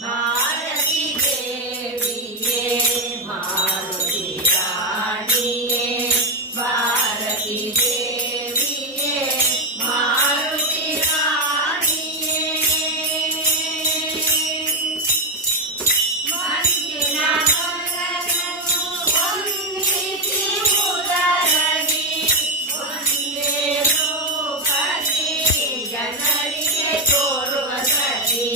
ಮಾರುತಿ ದೇವಿಯೇ ಮಾರುತಿ ರಾಣಿಯೇ ಭಾರತಿ ದೇವಿಯೇ ಮಾರುತಿ ರಾಣಿಯೇ ಮಂಜಿನ ಮರಗಳನ್ನು ವಂದಿಸಿ ಉದರದಿ ಒಂದೇ ರೂಪದಿ ಜನರಿಗೆ ತೋರುವ ಸರಿ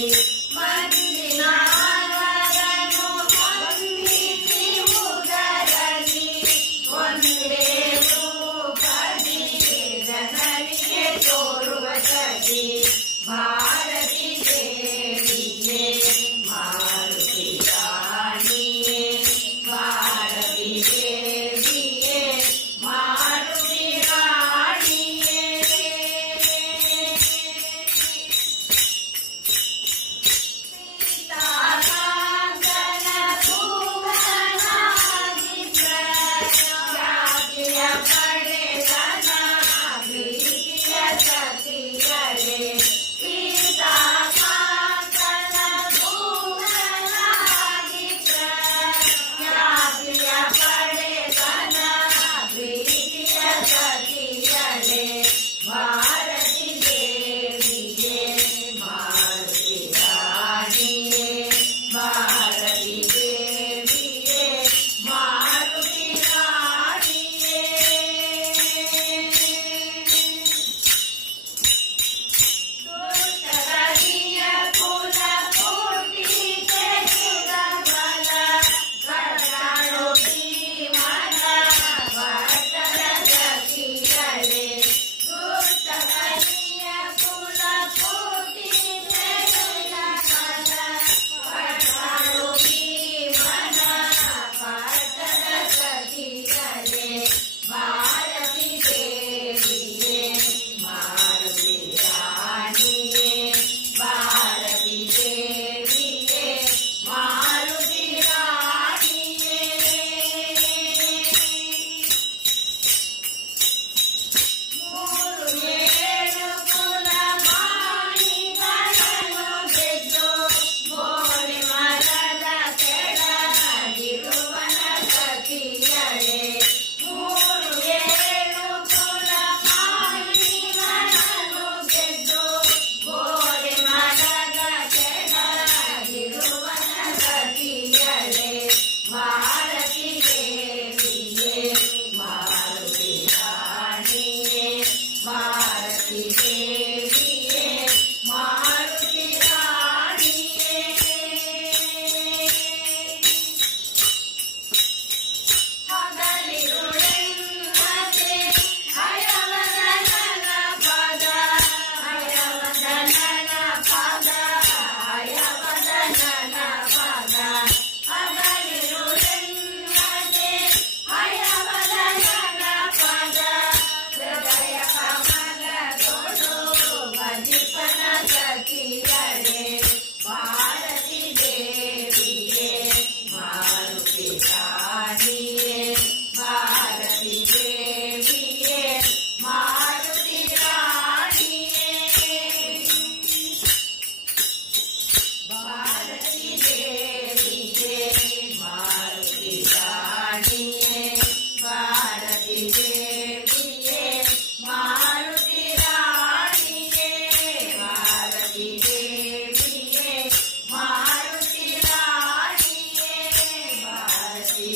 ಮಂಜಿನ ಮರಗಳನ್ನು ವಂದಿಸಿ ಉದರದಿ ಒಂದೇ ರೂಪದಿ ಜನರಿಗೆ ತೋರುವ ಸರಿ ಭಾರತಿ ದೇವಿಯೇ ಮಾರುತಿ ರಾಣಿಯೇ ಭಾರತಿ ದೇವಿಯೇ ಮಾರುತಿ ರಾಣಿಯೇ ಸೀತಾಕಾಂತನ ಭುವನಾಗಿ ಪ್ರಖ್ಯಾತಿಯ ಪಡೆದನ ಪ್ರೀತಿಯ ಸತಿಯರೇ ಸೀತಾಕಾಂತನ ಭುವನಾಗಿ ಪ್ರಖ್ಯಾತಿಯ ಪಡೆದನ ಪ್ರೀತಿಯ ಸತಿಯರೇ ಭಾರತಿ ದೇವಿಯೇ ಮಾರುತಿ ರಾಣಿಯೇ ಭಾರತಿ ದೇವಿಯೇ ಮಾರುತಿ ರಾಣಿಯೇ ದುಷ್ಟರಿಯ ಕುಲ ಕೋಟಿ ಕೆಡಿದ ಬಲ ಕರುಣಾಳು ಭೀಮನ ಭಕ್ತರ ಸಖಿಯರೇ ದುಷ್ಟರಿಯ ಕುಲ ಕೋಟಿ ಕೆಡಿದ ಬಲ ಕರುಣಾಳು ಭೀಮನ ಭಕ್ತರ ಸಖಿಯರೇ ಭಾರತಿ ದೇವಿಯೇ ಮಾರುತಿ ರಾಣಿಯೇ ಭಾರತಿ ದೇವಿಯೇ ಮಾರುತಿ ರಾಣಿಯೇ ಮೂರು ಏಳು ಕುಲ ಮಾಣಿಗಳನ್ನು ಗೆದ್ದು ಬೋಳಿ ಮರದ ಕೆಳಗಿರುವನ ಸಖಿಯರೇ ಮೂರು ಏಳು ಕುಲ ಮಾಣಿಗಳನ್ನು ಗೆದ್ದು ಬೋಳಿ ಮರದ ಕೆಳಗಿರುವನ ಸಖಿಯರೇ ಭಾರತಿ ದೇವಿಯೇ ಮಾರುತಿ ರಾಣಿಯೇ ಭಾರತಿ ದೇವಿಯೇ ಮಾರುತಿ ರಾಣಿಯೇ ಹಗಲಿರುಳೆನ್ನದೆ ಹಯವದನನ ಪದ ಹಯವದನನ ಪದ ಹಯವದನನ ಪದ ಹಗಲಿರುಳೆನ್ನದೆ ಹಯವದನನ ಪದ ಹೃದಯ ಕಮಲದೊಳು ಭಜಿಪನ ಸಖಿಯರೇ ಭಾರತಿ ದೇವಿಯೇ ಮಾರುತಿ ರಾಣಿಯೇ ಭಾರತಿ ದೇವಿಯೇ ಮಾರುತಿ ರಾಣಿಯೇ ಭಾರತಿ ದೇವಿಯೇ ಮಾರುತಿ ರಾಣಿಯೇ ಭಾರತಿ ದೇವಿಯೇ ಮಾರುತಿ ರಾಣಿಯೇ ಭಾರತಿ ದೇವಿಯೇ ಮಾರುತಿ ರಾಣಿಯೇ ಭಾರತಿ